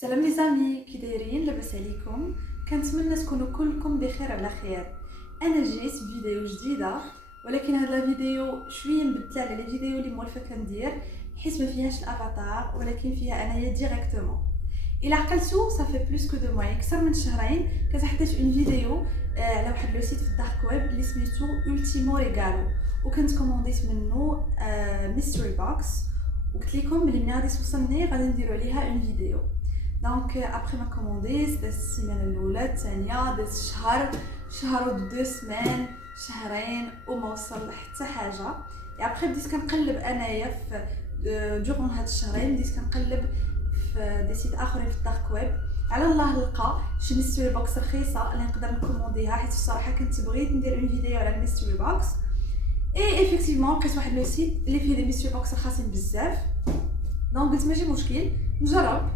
سلام لي زامي، كي دايرين؟ لاباس عليكم؟ كنتمنى تكونوا كلكم بخير على خير. انا جيت بفيديو جديده، ولكن هاد لا فيديو شويه مبدله على لي فيديو اللي مولفه كندير، حيت ما فيهاش الافاتار ولكن فيها انايا ديريكتومون. الى عقلتو صافي بلوس كو دو موا، اكثر من شهرين كتحطيت اون فيديو على واحد لو سيت في الدارك ويب اللي سميتو اولتيمو ريغالو، وكنت كومونديت منه ميستري بوكس، وقلت لكم بلي ملي غادي توصلني غادي نديرو عليها اون فيديو. دونك ابري ما كومونديت دازت السيمانه الاولى الثانيه، دازت شهر و 2 سمان، شهرين وما وصل حتى حاجه. ابري بديت كنقلب انايا في دوغون هاد الشهرين، بديت كنقلب في دي سيت اخرين في الدارك ويب، على الله لقى شي ميستري بوكس رخيصه اللي نقدر نكومونديها، حيت الصراحه كنت بغيت ندير اون فيديو على الميستري بوكس. اي افيكتيفمون لقيت واحد لو سيت اللي فيه دي ميستري بوكس رخاصين بزاف، دونك قلت ماشي مشكل نجرب،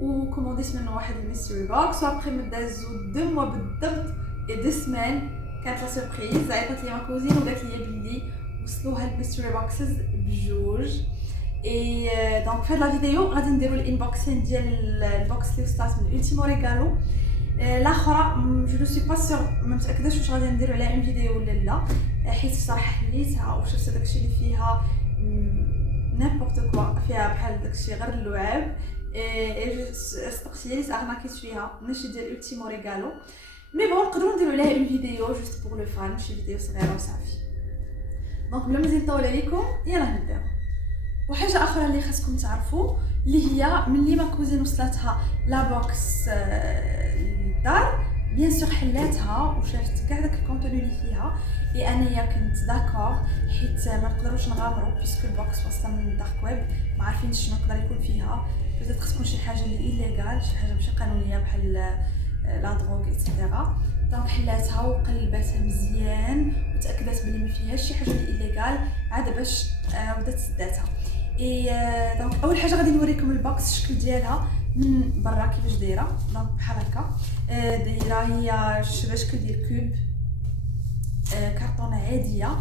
وكومونديت منه واحد الميستري بوكس. وابخي ما دازو 2 موا بالضبط اي 2 سمان كانت لا سوربريز، عيطت لي ما كوزين وقالت لي بلي وصلوا هاد الميستري بوكسز بجوج. اي دونك في هاد لا فيديو غادي نديرو الانبوكسين ديال البوكس اللي وصلت من اولتيمو ريغالو. الاخرى جو نو سي با سور، ما متاكداش واش غادي نديرو عليها اون فيديو ولا لا، حيت الصراحه حليتها وشفت داكشي اللي فيها نيمبورط كوا، فيها بحال داكشي غير اللعاب. استقسيت ارناكيت فيها ماشي ديال اولتيمو ريغالو، مي بون نقدروا نديرو عليها اون فيديو جوست بور لو فان، شي فيديو صغيره وصافي. دونك بلا ما نزيد نطول عليكم يلا نبداو. وحاجه اخرى اللي خاصكم تعرفوا اللي هي ملي ما كوزين وصلتها لا بوكس للدار، بيان سور حلاتها وشافت كاع داك الكونتوني اللي فيها، اي انايا كنت داكور، حيت ما نقدروش نغامروا بيسكو البوكس واصله من الدارك ويب، ما عارفين شنو يقدر يكون فيها، بزاف خص تكون شي حاجه اللي ايليغال، شي حاجه ماشي قانونيه بحال لا دروغ ايتترا. دونك حلاتها وقلباتها مزيان وتاكدت بلي ما فيهاش شي حاجه اللي ايليغال، عاد باش بدات سداتها. اي دونك اول حاجه غادي نوريكم البوكس الشكل ديالها من برا كيفاش دايره. دونك بحال هكا دايره، هي شكل ديال كوب كارطونه عاديه،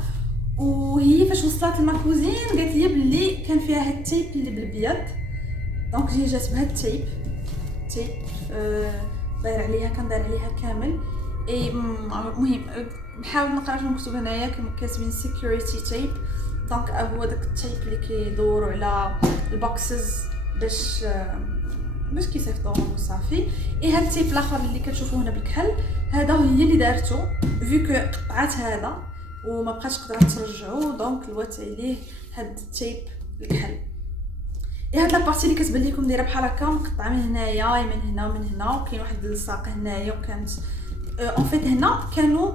وهي فاش وصلت للماكوزين قالت لي بلي كان فيها هاد التيب اللي بالابيض. دونك هي جات بهاد التيب داير عليها، كندير عليها كامل. اي المهم نحاول نقرا شنو مكتوب هنايا، كاتبين سيكوريتي تيب. دونك هو داك التيب اللي كيدوروا على البوكسز باش كيصيفطوهم وصافي. اي هاد التيب الاخر اللي كتشوفوه هنا بالكحل، هذا هي اللي دارتو فيو كو قطعات هذا وما بقاش قدرت ترجعو، دونك لوات عليه هاد التيب الكحل. هاد لابارتي اللي كتبان لكم دايره بحال هكا مقطعه من هنايا من هنا ومن هنا، وكاين واحد الساق هنايا، وكانت اون فيت هنا كانوا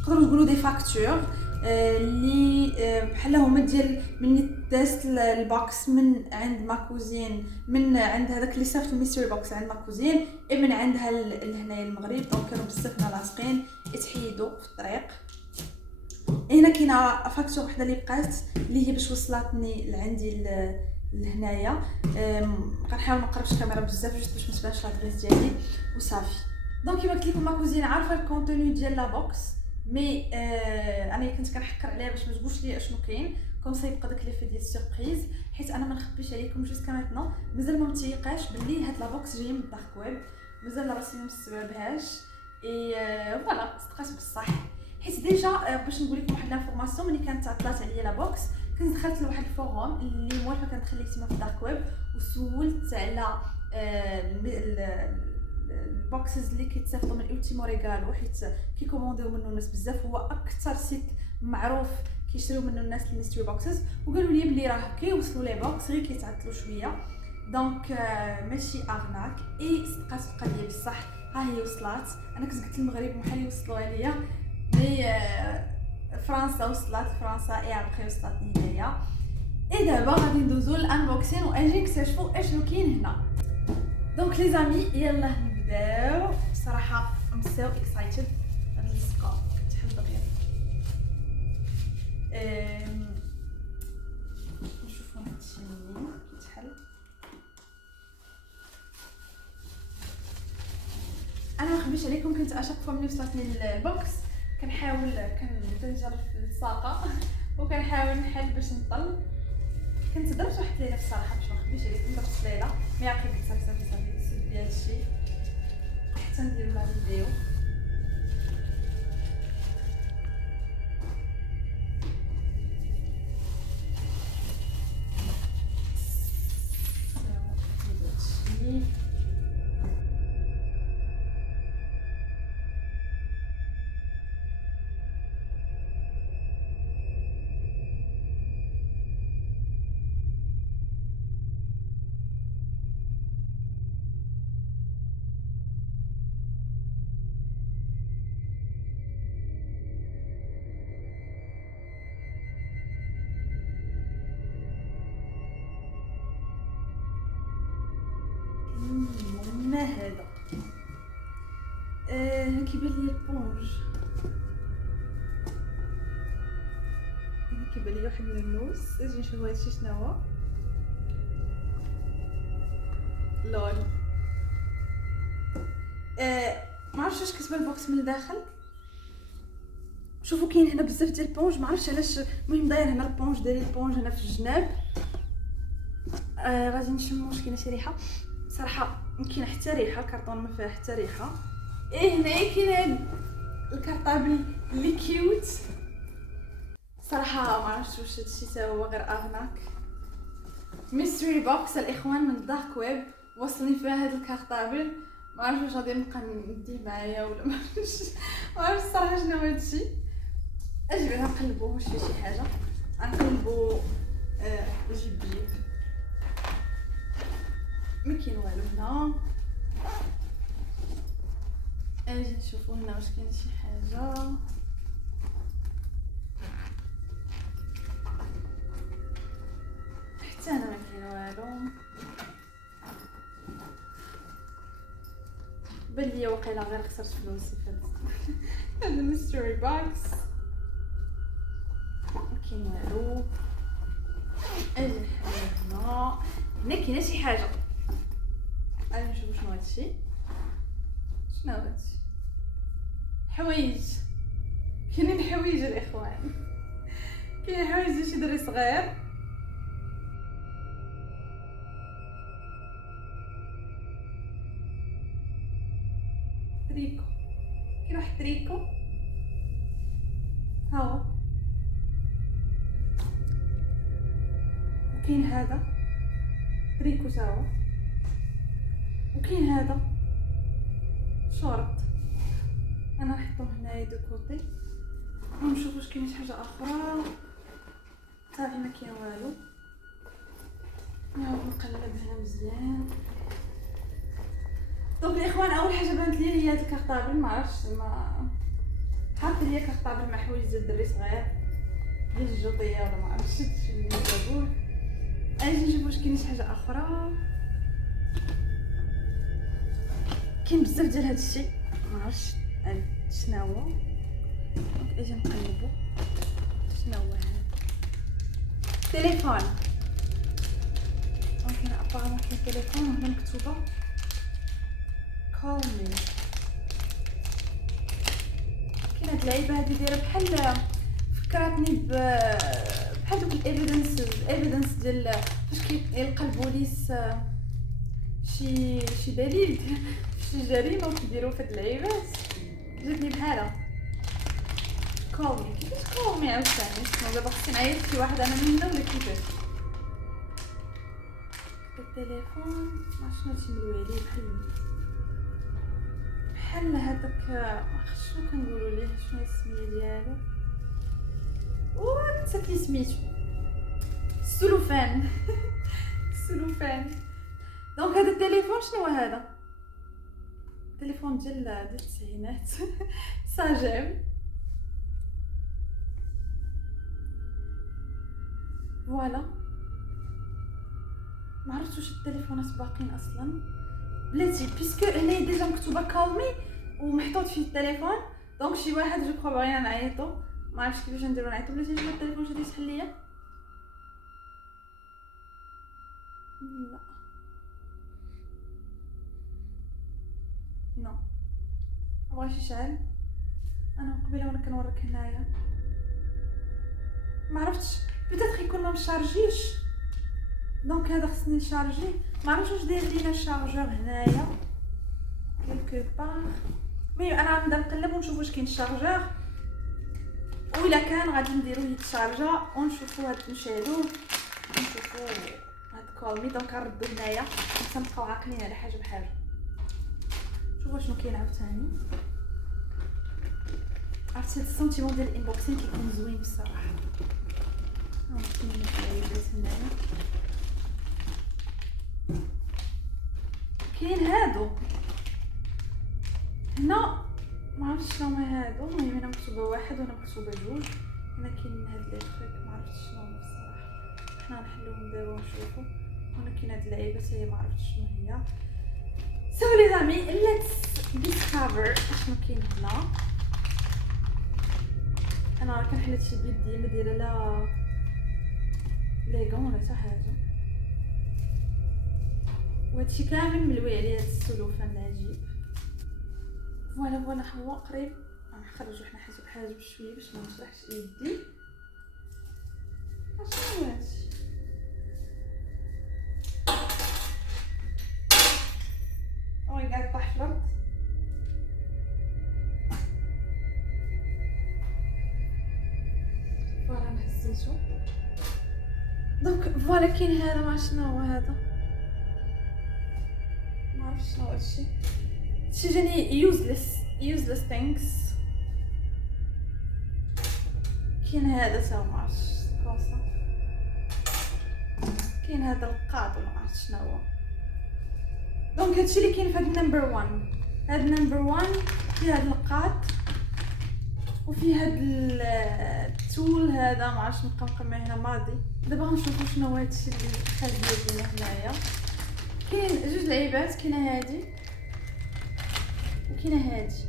نقدروا نقولوا دي فاكتور اللي بحال هما ديال مني دازت البوكس من عند ماكوزين، من عند هذاك اللي صيفط الميستري بوكس عند ماكوزين، من عندها لهنايا المغرب. دونك كانوا بزاف لاصقين يتحيدوا في الطريق. هنا كاينه فاكتور وحده اللي بقات اللي هي باش وصلتني لعندي لهنايا. غنحاول ما نقربش الكاميرا بزاف جوست باش ما تبانش لادريس ديالي وصافي. دونك كيما قلت لكم ماكوزين عارفه الكونتوني ديال لا بوكس، مي انا كنت كنحكر عليها باش ما تقولش لي اشنو كاين، كون سيبقى داك ليفي ديال السوربريز، حيت انا ما نخبيش عليكم جوست كماتنا مازال ما متيقاش باللي هاد لا بوكس جايه من الدارك ويب، مازال راسي ما مستوعبهاش. اي فوالا صدقات بصح، حيت ديجا باش نقول لكم واحد لانفورماسيون، ملي كانت طلعت عليا لا بوكس كنت دخلت لواحد الفوروم اللي موالفه كندخل ليه تما في الدارك ويب، وسولت على البوكسز اللي كيتصيفطوا من اولتيمو ريغالو، حيت كيكومونديو منه الناس بزاف، هو اكثر سيت معروف كيشريو منه الناس الميستري بوكسز، وقالوا لي بلي راه كيوصلوا لي بوكس غير كيتعطلوا شويه. دونك ماشي ارناك، اي صدقات القضيه بصح ها هي وصلت. انا كنت قلت المغرب محال يوصلوها ليا، مي فرنسا وصلت فرنسا، اي ابخي وصلتني هنايا. اي دابا غادي ندوزو للانبوكسين واجي نكتشفوا اشنو كاين هنا. دونك لي زامي يلا نبداو. صراحه ام سو اكسايتد، نلصقو كتحل دغيا. نشوفوا هادشي منين كيتحل. انا ما نخبيش عليكم كنت اشق فملي وصلتني البوكس كنحاول كنبدا نجرب في الساقه وكنحاول نحل باش نطل، كنت درت واحد الليله الصراحه باش ما نخبيش عليكم، درت ليله مي عقلت صافي سد هادشي حتى نديرو لا فيديو. ما هذا كيبان لي البونج، كيبان لي واحد النوس. اجي نشوف هادشي شنو هو. لول ما عرفتش واش كتبان البوكس من الداخل. شوفوا كاين هنا بزاف ديال البونج، ما عرفتش علاش. المهم داير هنا البونج، داير البونج هنا في الجناب. غادي نشم واش كاينه شي ريحه. صراحه ما كاينه حتى ريحه، الكرطون ما فيها حتى ريحه. هنايا كاين هاد الكرطابل اللي كيوت. صراحه ما عرفتش واش هادشي تا هو غير ارناك. ميستري بوكس الاخوان من دارك ويب، وصلني فيها هاد الكرطابل. ما عرفتش واش غادي نبقى نديه معايا ولا ما عرفتش الصراحه شنو هادشي. اجي بغا نقلبوه واش فيه شي حاجه، غنقلبو جيب ما كاين والو هنا. اجي نشوفو هنا واش كاين شي حاجه. حتى انا ما كاين والو. بان ليا واقيلا غير خسرت فلوسي في هاد الميستري بوكس. ما كاين والو. اجي نحل هنا كاينه شي حاجه. اجي نشوف شنو هادشي. شنو هادشي؟ حوايج. كاينين حوايج الاخوان، كاين حوايج ديال شي دري صغير. تريكو، كاين واحد تريكو ها هو. وكاين هذا تريكو تا هو. وكاين هذا شورت. انا نحطهم هنايا دو كوتي ونشوف واش كاين شي حاجه اخرى. صافي ما كاين والو. نعاود نقلب هنا مزيان. دونك الاخوان اول حاجه بانت لي هي هاد الكرطابل. ما عرفتش، ما حاط لي كرطابل مع حوايج ديال الدري صغير ديال الجوطيه ولا ما عرفتش شي اللي جابوه. اجي نشوف واش كاين شي حاجه اخرى. كاين بزاف ديال هاد الشيء ما عرفتش شنو هو. دونك اجي نقلبو شنو هو هذا. تليفون. كاين ابارامون كاين تليفون وهنا مكتوبه call me. كاين هاد اللعيبه هادي دايره بحال فكراتني بحال دوك الايفيدنس ديال فاش كيلقى البوليس شي دليل شي جريمه وكيديروا في هاد اللعيبات. جاتني بحالها call me. كيفاش call me عاوتاني؟ شنو دابا خصني نعيط شي واحد انا من هنا ولا كيفاش؟ التليفون ما شنو تيملوا عليه بحال هذاك شنو كنقولوا ليه، شنو السميه ديالو؟ نسيت لي سميتو. السلوفان. السلوفان. دونك هذا التليفون شنو هو هذا؟ تليفون ديال التسعينات. ساجيم. فوالا. ما عرفتش واش التليفونات باقيين اصلا بلاتي، بيسكو هنا ديجا مكتوبه كالمي ومحطوط فيه التليفون. دونك شي واحد جو كرو بغينا نعيطو، ما عرفتش كيفاش نديرو نعيطو. بلاتي جبت التليفون شادي يسحل ليا. لا نو مبغاش يشعل. انا قبيله وانا كنوريك هنايا ما عرفتش، بيتيت يكون ما مشارجيش دونك هذا خصني نشارجيه. ما عرفتش واش داير لينا الشارجور هنايا كيلكو بار. مي انا غنبدا نقلب ونشوف واش كاين الشارجور، وإلا كان غادي نديروه يتشارجا ونشوفوا هاد نشعلوه ونشوفوا هاد كولمي. دونك غنردو هنايا باش نبقاو عاقلين على حاجه بحاجه. شوفوا شنو كاين عاوتاني. عرفتي هاد السونتيمون ديال الانبوكسين كيكون زوين بصراحه. كاين العيبات هنايا، كاين هادو هنا ما عرفتش شنو هما هادو. المهم هنا مكتوبه واحد وهنا مكتوبه جوج. هنا كاين هاد لي تريك ما عرفتش شنو هما بصراحه. حنا نحلوهم دابا ونشوفوا. هنا كاين هاد اللعيبه هي ما عرفتش شنو هي. سو لي زامي ليتس ديسكفر شنو كاين هنا. انا راه كنحل هادشي بيدي، ما دايره لا ليغون ولا حتى حاجه. وهادشي كامل ملوي عليه هاد السلوفان العجيب. فوالا هو قريب. غنخرجو حنا حاجه بحاجه بشويه باش ما نجرحش يدي. اشنو هادشي؟ وين قاعد طاح في الارض. فوالا نهزيتو. دونك فوالا كاين هذا. ما شنو هو هذا، ما عرفتش شنو هادشي. شي جاني useless things. كاين هذا تا ما عرفتش كوصا. كاين هذا القاط ولا ما عرفتش شنو هو. دونك هادشي اللي كاين في هاد نمبر 1. هاد نمبر 1 فيه هاد القاط وفي هاد التول هذا ما عرفتش مقمقم هنا ماضي. دابا غنشوفوا شنو هو هادشي اللي خارج لينا هنايا. كاين جوج لعيبات، كاينه هادي وكاينه هادي،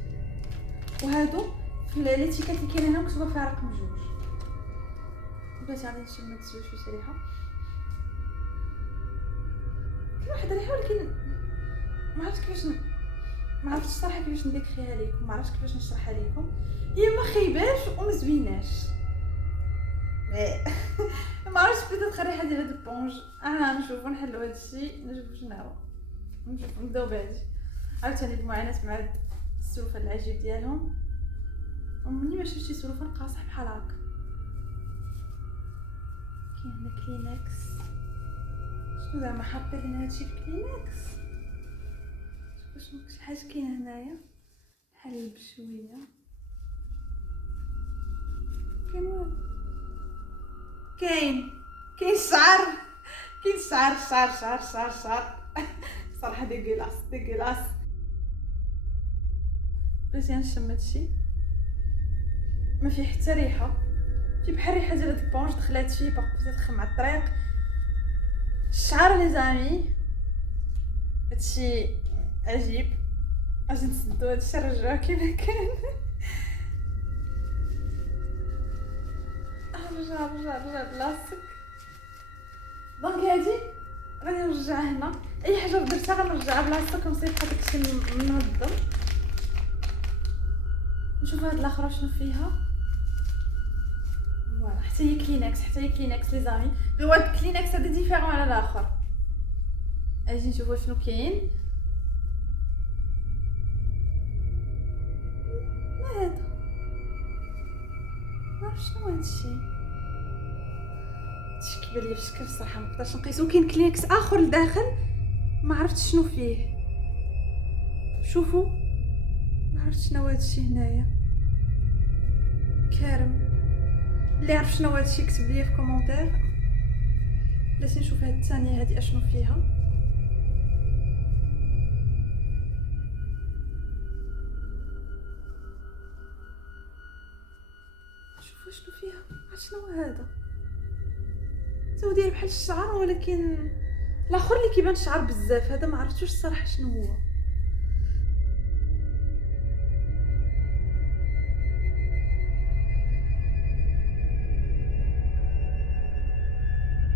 وهادو في ليتيكات اللي كاينه هنا مكتوبه فيها رقم جوج. بغيت غادي نشم هاد الزوج في ريحه. كاين واحد الريحه ولكن ما عرفتش كيفاش ما عرفتش الصراحه كيفاش نديكريها لكم. ما عرفتش كيفاش نشرحها لكم. هي ما خايباش وما زويناش. ما عرفتش بدات الريحه ديال هاد البونج. انا نشوفوا نحلوا هاد الشيء نشوفوا شنو هو. نشوفوا نبداو بهادي. عاوتاني المعاناه مع هاد السلوفان العجيب ديالهم. ومني ما شفتش سلوفان قاصح بحال هكا. كاين هنا كلينكس. شنو زعما حاطين لنا هادشي في كلينكس؟ شنو شي حاجه كاينه هنايا حل بشويه. كاين والو. كاين الشعر. كاين الشعر صراحه ديغيلاس. بغيت نشم هادشي ما فيه حتى ريحه. في بحال ريحه ديال هاد البونج دخلات فيه باغ بوتيتر مع الطريق. الشعر لي زامي هادشي عجيب. اجي نسدو هادشي نرجعوه كيما كان. رجع بلاصتك. دونك هادي غادي نرجعها هنا. اي حاجه درتها غنرجعها بلاصتها كوم سي بحال داكشي منظم. نشوف هاد الاخرى شنو فيها. فوالا حتى هي كلينكس لي زامي. غير هاد كلينكس هذا ديفيرون على الاخر. اجي نشوفوا شنو كاين. ما هذا ما عرفتش شنو هادشي. كيبان لي بشكل الصراحه ما نقدرش نقيسو. كاين كلينكس اخر لداخل ما عرفتش شنو فيه. شوفوا ما عرفتش شنو هادشي هنايا. كارم اللي عرف شنو هادشي يكتب لي في كومونتير. بلاتي نشوف هاد الثانيه هادي اشنو فيها. شوفوا شنو فيها. شنو هذا؟ تو داير بحال الشعر ولكن الاخر اللي كيبان الشعر بزاف هذا ما عرفتوش الصراحه شنو هو.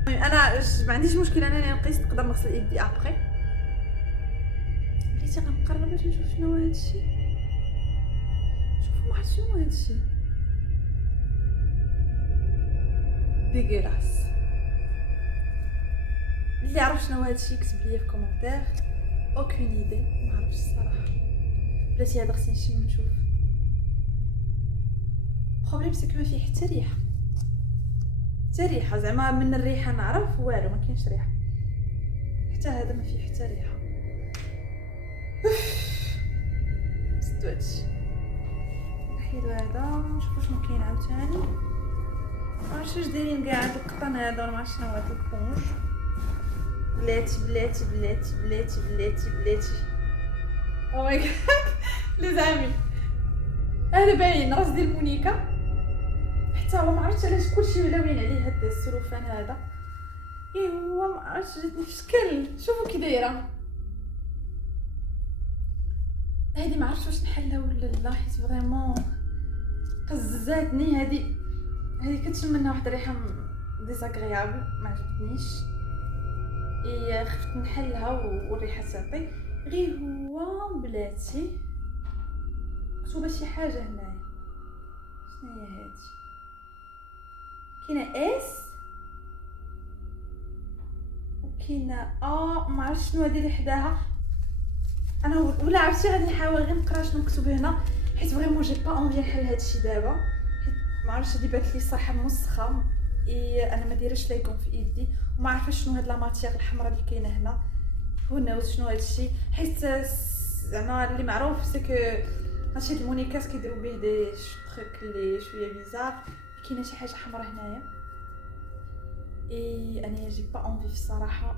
انا ما عنديش مشكله انني نقيس. نقدر نغسل يدي ابري. بغيتي غنقرب باش نشوف شنو هو هادشي. شوفوا ما عرفتش شنو هو هادشي. ديغيلاس. اللي عرف شنو هادشي يكتب لي في كومونتير. اوكين ايدي، ما عرفتش الصراحه. بلاتي هذا خصني نشم نشوف. البروبليم سي كو ما فيه حتى ريحه، حتى ريحه زعما من الريحه نعرف والو، ما كاينش ريحه. حتى هذا ما فيه حتى ريحه. استوعبت. نحيدو هذا نشوفو شنو كاين عاوتاني. معرفتش واش دايرين كاع هاد القطن هذا ولا معرفتش شنو هاد الكونج. بلاتي او ماي جاد لي زامي. هذا باين راس ديال مونيكا، حتى هو معرفتش علاش كلشي ولاوين عليه هاد السلوفان هذا. ايه هو معرفتش جاتني في شكل. شوفوا كي دايره هادي، معرفتش واش نحلها ولا لا، حيت فريمون قززاتني. هادي كتشم منها واحد الريحه ديزاغريابل، ما عجبتنيش. اي خفت نحلها والريحه تعطي. غير هو بلاتي مكتوبه شي حاجه هنايا. شنو هي هادي؟ كاينه اس وكاينه ما عرفتش شنو هادي اللي حداها. انا ولا عرفتي غادي نحاول غير نقرا شنو مكتوب هنا، حيت فريمون جي با اونفي نحل هادشي دابا، حيت ما عرفتش هادي بانت لي الصراحه موسخه. انا ما دايرش ليكون في يدي وما عارفاش شنو هاد لا ماتيير الحمراء اللي كاينه هنا. هو ناوز شنو هادشي، حيت زعما اللي معروف سي كو هادشي المونيكاس كيديروا به دي تروك اللي شويه بيزار. كاينه شي حاجه حمراء هنايا. انا جي با اونفي الصراحه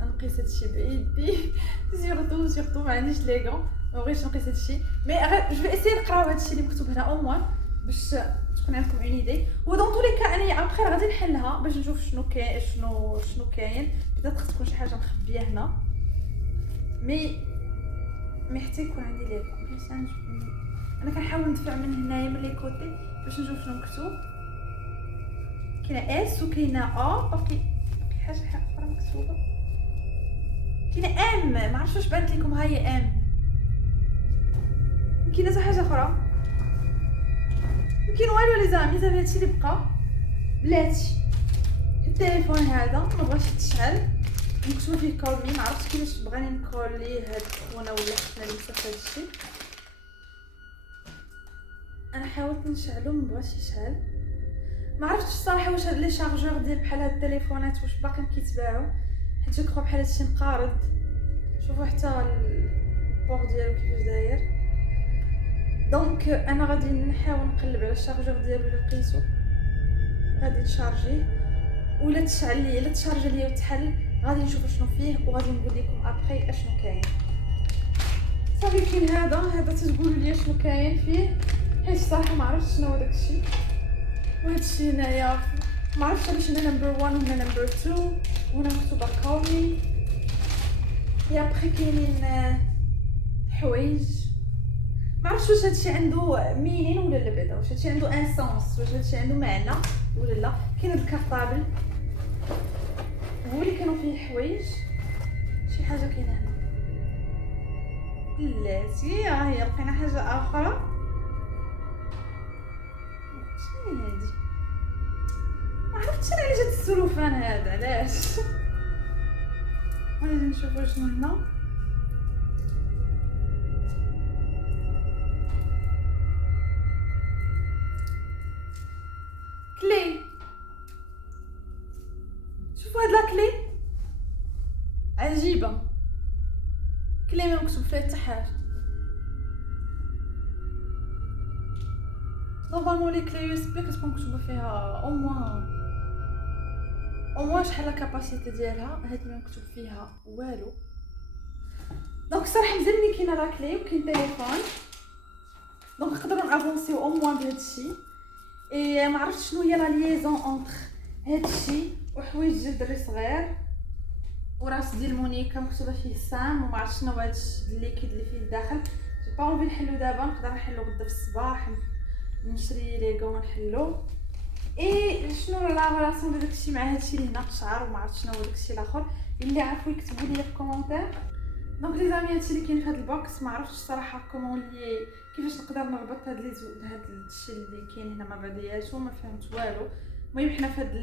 نقيس هادشي بايدي. سيرتو ما عنديش ليغون، ما بغيتش نقيس هادشي. مي جو في اسيي نقراو هادشي اللي مكتوب هنا او موان باش تكون عندكم اون ايدي. ودون طولي كا انا ابخي غادي نحلها باش نشوف شنو كاين شنو كاين. بدات تكون شي حاجه مخبيه هنا، مي حتى يكون عندي ليغون. انا كنحاول ندفع من هنايا من لي كوتي باش نشوف شنو مكتوب. كاينه اس وكاينه اوكي حاجه اخرى مكتوبه. كاينه ام، ما عرفتش واش بانت لكم. ها هي ام. كاينه حتى حاجه اخرى ما كاين والو لي زامي. صافي هادشي اللي بقى بلاتي. التليفون هذا ما بغاش يتشعل، مكتوب فيه كولمي. ما عرفتش كيفاش بغاني نكول ليه هاد خونا ولا حنا اللي مسك هادشي. انا حاولت نشعلو ما بغاش يشعل. ما عرفتش الصراحه واش هاد لي شارجور ديال بحال هاد التليفونات واش باقيين كيتباعوا، حيت جو كرو بحال هادشي نقارض. شوفوا حتى البور ديالو كيفاش داير. دونك انا غادي نحاول نقلب على الشارجور ديالو ولا نقيسو. غادي نشارجيه ولا تشعل لي الا تشارجا ليا وتحل. غادي نشوف شنو فيه وغادي نقول لكم ابري اشنو كاين. صافي كاين هذا تتقولوا لي شنو كاين فيه، حيت صراحه ما عرفتش شنو هو داكشي. وهادشي هنايا ما عرفتش علاش هنا نمبر 1 وهنا نمبر 2 وهنا مكتوبه كولمي. يا بخي كاينين حوايج ما عرفتش واش هادشي عنده مينين ولا لا، بعدا واش هادشي عنده ان سونس، واش هادشي عنده معنى ولا لا. كاين هاد الكارطابل هو اللي كانوا فيه حوايج. شي حاجه كاينه هنا بلاتي. هي لقينا حاجه اخرى. شنو هادي؟ ما عرفتش انا علاش هاد السلوفان هذا علاش. غادي نشوفوا شنو هنا. كلي. شوفوا هاد لاكلي عجيبه. كلي ما مكتوب فيها حتى حاجه. نورمالمون لي كلي يو اس بي كتكون مكتوبه فيها او موان شحال لا كاباسيتي ديالها. هادي ما مكتوب فيها والو. دونك صراحه مزال ملي كاينه لا كلي وكاين تليفون، دونك نقدروا نافونسيو او موان بهادشي. ما عرفتش شنو هي لا ليزون اونطر هادشي وحوايج ديال دري صغير. وراس ديال مونيكا مكتوبه فيه سام وما عرفتش شنو هادشي الليكيد اللي فيه الداخل. جي با اونفي نحلو دابا، نقدر نحلو غدا في الصباح نشري ليغو ونحلو. شنو لا ريلاسيون ديال داكشي مع هادشي اللي هنا قشعر وما عرفتش شنو هو داكشي الاخر. اللي عرفوا يكتبوا لي في الكومونتير. دونك لي زامي هادشي اللي كاين في هاد البوكس. ما عرفتش الصراحه كومون لي كيفاش نقدر نربط هاد الشيء اللي كاين هنا مع بعضياتو. ما فهمت والو. المهم حنا في هاد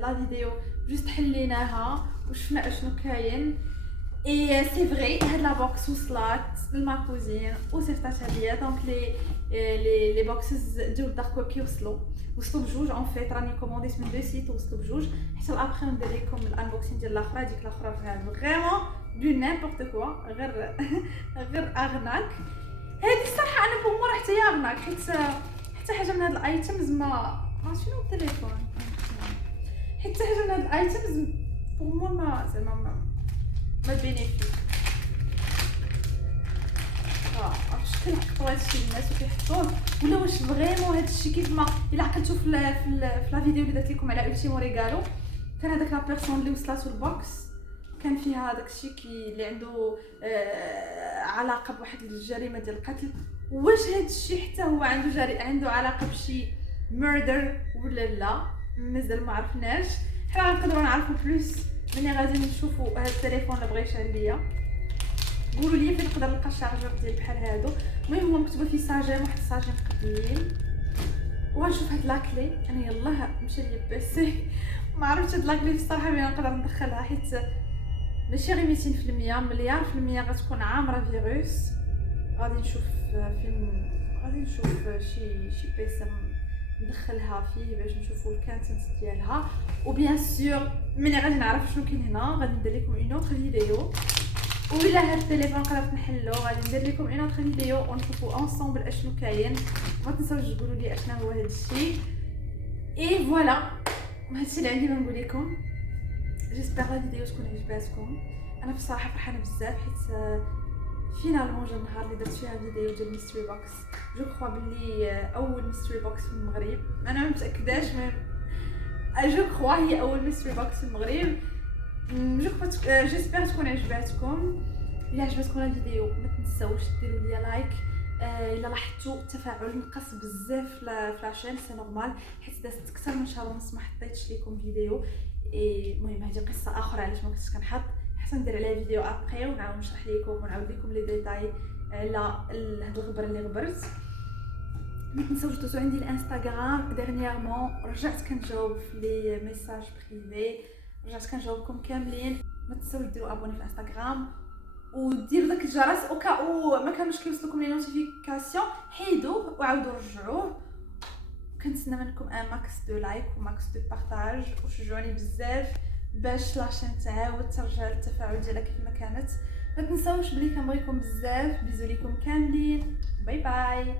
لا فيديو جوست حليناها وشفنا اشنو كاين. اي سي فري هاد لا بوكس وصلات لما كوزين وصيفطاتها ليا. دونك لي بوكسز ديال الدارك ويب كيوصلوا بجوج اون فيت. راني كومونديت من دو سيت وصلوا بجوج. حتى الابخي ندير لكم الانبوكسين ديال الاخرى. ديك الاخرى فيها فريمون دو نيمبورط كوا، غير اغناك. هذه الصراحه انا بوغ راه حتى هي اغناك، حتى حاجه من هاد الايتمز ما شنو التليفون، حتى حاجه من هاد الايتمز بوغ ما زعما ما بينيفيك. عرفتش كيحطوا هادشي الناس وكيحطوه ولا واش فريمون هادشي كيف ما الا عقلتوا في لا فيديو اللي درت لكم على اولتيمو ريغالو. كان هذاك لا بيرسون اللي وصلاتو البوكس كان فيها داكشي اللي عنده علاقه بواحد الجريمه ديال القتل. واش هادشي حتى هو عنده علاقه بشي ميردر ولا لا؟ مازال ما عرفناش. حنا غنقدروا نعرفوا بلوس ملي غادي نشوفوا هاد التليفون اللي بغا يشعل ليا. قولوا لي فين نقدر نلقى الشارجور ديال بحال هادو. المهم هو مكتوبه فيه ساجين، واحد الساجين قديم. وغنشوف هاد لاكلي. انا يلاه مشى لي بيسي ما عرفتش هاد لاكلي الصراحه بين نقدر ندخلها، حيت ماشي غير 200% مليار في المية غتكون عامره فيروس. غادي نشوف فين غادي نشوف شي بيسه ندخلها فيه باش نشوفوا الكونتنت ديالها. وبيان سور ملي غادي نعرف شنو كاين هنا غادي ندير لكم اون اوتر فيديو. وإلا هاد التليفون قدرت نحلو غادي ندير لكم اون اوتر فيديو ونشوفوا انصومبل اشنو كاين. ما تنساوش تقولوا لي اشنا هو هاد الشيء. اي فوالا هادشي اللي عندي نقول لكم. جيسبر لا فيديو تكون عجباتكم. انا بصراحه فرحانه بزاف حيت فينالمون جا النهار اللي درت فيها فيديو ديال ميستري بوكس. جو كخوا بلي اول ميستري بوكس في المغرب. انا ما متاكداش جو كخوا هي اول ميستري بوكس في المغرب. جو كخوا جيسبر تكون عجباتكم. الا عجبتكم الفيديو ما تنساوش ديروا لي لايك. الا لاحظتوا التفاعل نقص بزاف في لاشين سي نورمال حيت دازت اكثر من شهر ونص ما حطيتش لكم فيديو. المهم هذه قصه اخرى علاش ما كنتش كنحط. حسن ندير عليها فيديو ابري ونعاود نشرح لكم ونعاود لكم لي ديتاي على هاد الغبره اللي غبرت. ما تنساوش دوزو عندي الانستغرام. ديرنييرمون رجعت كنجاوب في لي ميساج بريفي، رجعت كنجاوبكم كاملين. ما تنساوش ديروا ابوني في الانستغرام وديروا داك الجرس او ما كانوش كيوصلوكم لي نوتيفيكاسيون حيدوه وعاودوا رجعوه. كنتسنى منكم ان ماكس دو لايك وماكس دو بارطاج وشجعوني بزاف باش لاشين تعاود ترجع للتفاعل ديالها كيف ما كانت. ما تنساوش بلي كنبغيكم بزاف. بيزو ليكم كاملين. باي باي.